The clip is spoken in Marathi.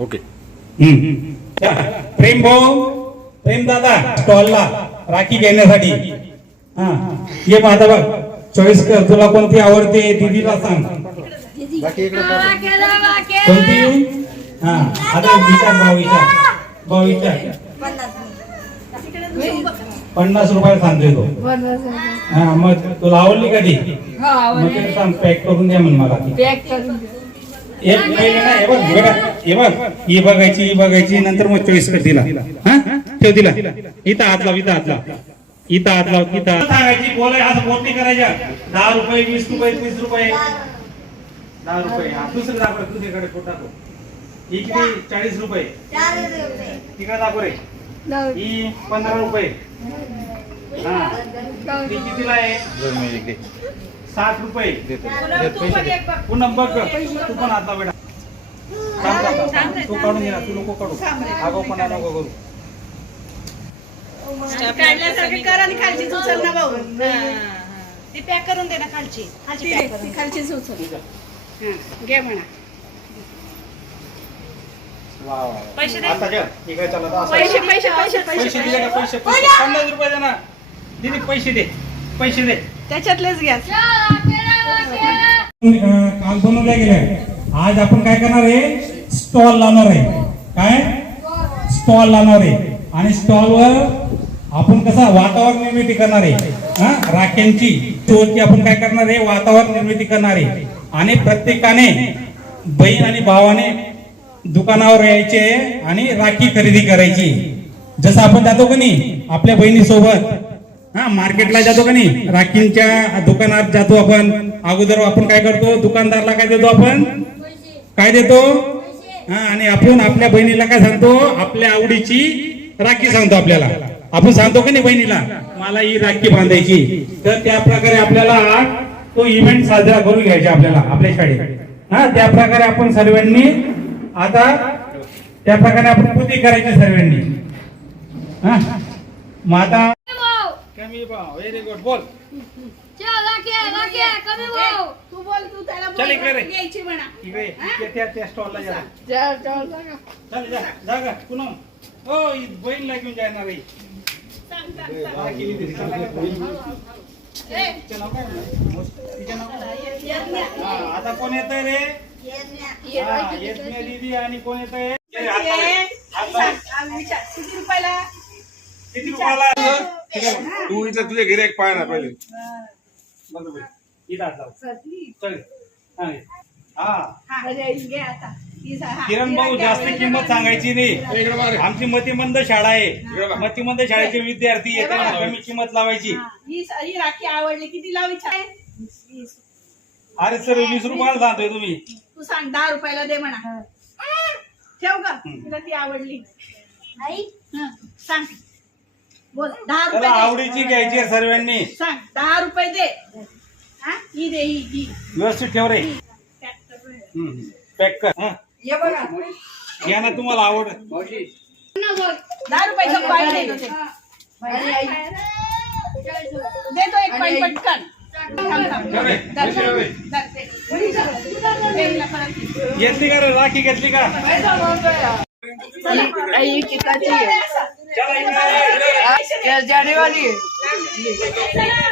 हम्म. या, प्रेम भाऊ प्रेम दादा स्टॉलला राखी घेण्यासाठी. हा. ये माझा बघ. चॉईस कर. तुला कोणती आवडते दीदीला सांग. कोणती? हा. आता विचार भाऊ विचार. भाऊ विचार. पन्नास रुपये. सांगतोय तो. हा मग तुला आवडली का ती? मग ते सांग पॅक करून द्या म्हण मला पॅक करून. एक पहिले ना हे बघ बघा हे बघ ही बघायची ही बघायची नंतर मग चॉईस कर हा? ठेव तिला इथं हात लाव इथं हात लाव. इथं हात लाव हात- सांगायची बोलाय असं नाही करायच्या दहा रुपये वीस रुपये तीस रुपये. दहा रुपये. हा दुसरं दाखव तुझ्याकडे फोट दाखव. ही किती? चाळीस रुपये. तिकडे दाखव रे? ही पंधरा रुपये. हा. ती कितीला आहे? साठ रुपये. पुन्हा बघ. तू पण आता बेटा. तू काढून घे ना. तू नको काढू. आगो पण नको करू. काढल्यासारखं कर आणि खालची उचल ना भाऊ. ती पॅक करून दे ना खालची. खालची पॅक करून खालची उचल घे म्हणा. वा, वा, वा. पैसे दे. आता घ्या. इकडे चला, आता असं. पैसे पैसे पैसे. पैसे पैसे दिले का? पैसे पैसे. पन्नास रुपये दे ना. दीदी पैसे दे. पैसे दे. त्याच्यातलेच घ्या काल बनवल्या गेल्या. आज आपण काय करणार आहे? स्टॉल लावणार आहे. काय? स्टॉल लावणार आहे. आणि स्टॉलवर आपण कसा वातावरण निर्मिती करणार आहे. हा राख्यांची वरती आपण काय करणार आहे? वातावरण निर्मिती करणार आहे. आणि प्रत्येकाने बहीण आणि भावाने दुकानावर यायचे आणि राखी खरेदी करायची. जसं आपण जातो का नाही? आपल्या बहिणीसोबत. हा मार्केटला जातो का नाही? राखींच्या दुकानात जातो आपण. अगोदर आपण काय करतो? दुकानदारला काय देतो आपण? काय देतो? हा आणि आपण आपल्या बहिणीला काय सांगतो? आपल्या आवडीची राखी सांगतो आपल्याला. आपण सांगतो का नाही बहिणीला? मला ही राखी बांधायची. तर त्या प्रकारे आपल्याला तो इव्हेंट साजरा करून घ्यायचा आपल्याला आपल्या शाळेत. हा त्या प्रकारे आपण सर्वांनी आता त्या प्रकारे आपण कृती करायची सर्वांनी. हा. मग आता कमी भाव व्हेरी गुड बोल. तू बोल तू त्याला चल इकडे रे. बोल घ्यायची म्हणा. इकडे इकडे त्या त्या स्टॉलला जा. जा जाऊ जा. चल जा जागा पुन्हा. हो ही बहीणला घेऊन जाणार आहे सांग सांग सांग. हा, केली ती. चला, ए, तिचं नाव काय म्हणलं? तिचं नाव काय? यज्ञ. हा, आता कोण येत रे. हा, यज्ञ दीदी आणि कोण येत ये, आणि सांग, आणि विचार, किती रुपयाला? किती रुपयाला? तू इथं तुझ्या घरी एक पाय ना पहिले. बरोबर इथं हात लाव. चल. हा. हा. अरे, घे आता. सा- किरण भाऊ जास्त किंमत. सांगायची नाही. इकडे मारे. आमची मतिमंद शाळा आहे. मतिमंद शाळेचे विद्यार्थी येतात कमी किंमत लावायची. हा, ही ही राखी आवडली. किती लाव विचार अरे सर वीस रुपयाला सांगतोय तुम्ही. तू सांग दहा रुपयाला दे म्हणा. ठेव का? तुला ती आवडली. हं, सांग. बोल दहा त्याला रुपये दे. आवडीची घ्यायची आहे सर्वांनी. सांग दहा रुपये दे. हा? ही दे ही ही. व्यवस्थित ठेव रे. पॅक कर. हं. ये बघा. घ्या ना तुम्हाला आवड. दहा रुपयाचा ते आई. एक कॉईन पटकन. थांब, थांब. ठेव रे. धर, पैसे ठेव रे. धर, दे. पेनला परत. दे. घेतली का रे? राखी घेतली का? आई किताची आहे. चला इकडे. जानेवाली वाली